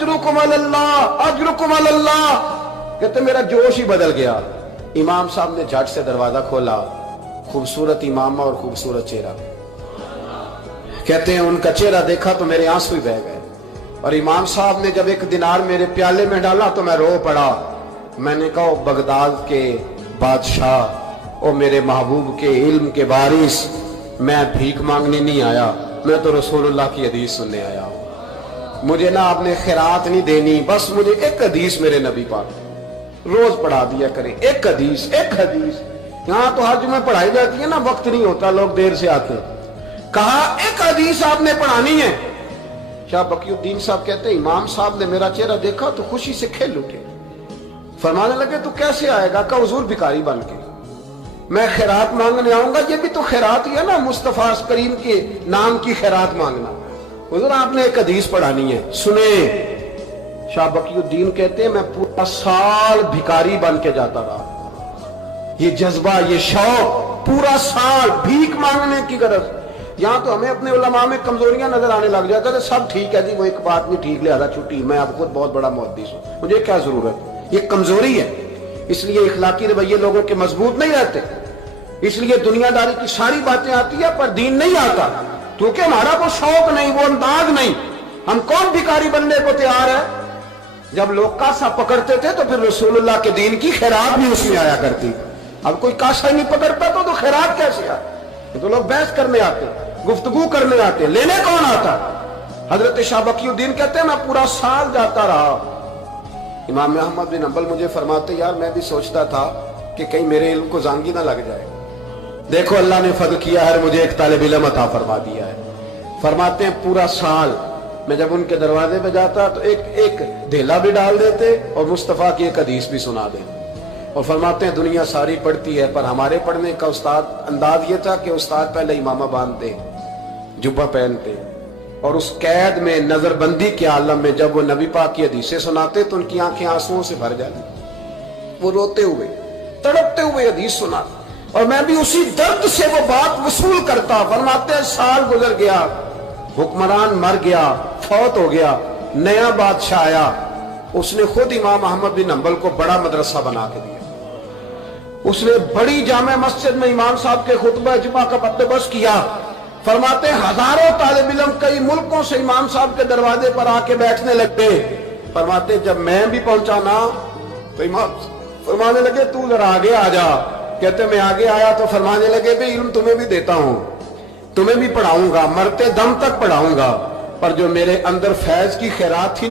अजरुकुम अलल्लाह, अजरुकुम अलल्लाह। कहते मेरा जोश ही बदल गया। इमाम साहब ने झट से दरवाजा खोला, खूबसूरत इमामा और खूबसूरत चेहरा। कहते हैं उनका चेहरा देखा तो मेरे आंसू ही बह गए। और इमाम साहब ने जब एक दिनार मेरे प्याले में डाला तो मैं रो पड़ा। मैंने कहा बगदाद के बादशाह और मेरे महबूब के इल्म के वारिस, मैं भीख मांगने नहीं आया, मैं तो रसूलुल्लाह की हदीस सुनने आया हूं। मुझे ना आपने खैरात नहीं देनी, बस मुझे एक हदीस मेरे नबी पाक रोज पढ़ा दिया करें। एक हदीस, एक हदीस। यहाँ तो हर जुमे पढ़ाई जाती है ना, वक्त नहीं होता, लोग देर से आते हैं। कहा एक हदीस आपने पढ़ानी है। शाह बकीउद्दीन साहब कहते हैं इमाम साहब ने मेरा चेहरा देखा तो खुशी से खेल उठे। फरमाने लगे तू कैसे आएगा? का हुजूर भिखारी बन के मैं खैरात मांगने आऊंगा। ये भी तो खैरात ही है ना, मुस्तफा करीम के नाम की खैरात मांगना। हुजूर आपने एक हदीस पढ़ानी है, सुने। शाह बकीउद्दीन कहते हैं मैं पूरा साल भिखारी बन के जाता रहा। ये जज्बा, ये शौक, पूरा साल भीख मांगने की गरज। यहाँ तो हमें अपने उलमा में कमजोरियां नजर आने लग जाता है। सब ठीक है जी, वो एक बात नहीं ठीक, लिहाजा छुट्टी, मैं अब खुद बहुत बड़ा मुहद्दिस हूं, मुझे क्या जरूरत। ये कमजोरी है, इसलिए इखलाकी रवैये लोगों के मजबूत नहीं रहते। इसलिए दुनियादारी की सारी बातें आती है पर दीन नहीं आता, क्योंकि हमारा वो शौक नहीं, वो अंदाज नहीं। हम कौन भिखारी बनने को तैयार है? जब लोग कासा पकड़ते थे तो फिर रसूलुल्लाह के दीन की खैरात भी उसमें आया करती। अब कोई कासा ही नहीं पकड़ता तो खैरात कैसे आए? तो लोग बहस करने आते, गुफ्तगू करने आते, लेने कौन आता? हजरत शाह बकीउद्दीन कहते हैं मैं पूरा साल जाता रहा। इमाम अहमद बिन हंबल मुझे फरमाते यार मैं भी सोचता था कि कहीं मेरे इल्म को जांगी ना लग जाए। देखो अल्लाह ने फजल किया है, मुझे एक तालिब इल्म अता फरमा दिया है। फरमाते हैं पूरा साल मैं जब उनके दरवाजे पे जाता तो एक धेला भी डाल देते और मुस्तफा की एक हदीस भी सुना देते। और फरमाते हैं दुनिया सारी पढ़ती है पर हमारे पढ़ने का उस्ताद अंदाज ये था कि उस्ताद पहले इमामा बांधते, जुब्बा पहनते, और उस कैद में नजरबंदी के आलम में जब वो नबी पाक की हदीसें सुनाते तो उनकी आंखें आंसुओं से भर जाती। वो रोते हुए, तड़पते हुए हदीस सुना, और मैं भी उसी दर्द से वो बात वसूल करता। फरमाते हैं साल गुजर गया, हुक्मरान मर गया, फौत हो गया, नया बादशाह आया। उसने खुद इमाम अहमद बिन हंबल को बड़ा मदरसा बना के दिया। उसने बड़ी जामे मस्जिद में इमाम साहब के खुतबा जुमा का बंदोबस्त किया। फरमाते हैं हजारों तालिब इल्म कई मुल्कों से इमाम साहब के दरवाजे पर आके बैठने लगते। फरमाते जब मैं भी पहुंचा ना तो इमाम फरमाने लगे तू जरा आगे आ जा। कहते मैं आगे आया तो फरमाने लगे भी इल्म तुम्हें भी देता हूं, तुम्हें भी पढ़ाऊंगा, मरते दम तक पढ़ाऊंगा। पर जो मेरे अंदर फैज की खैरात थी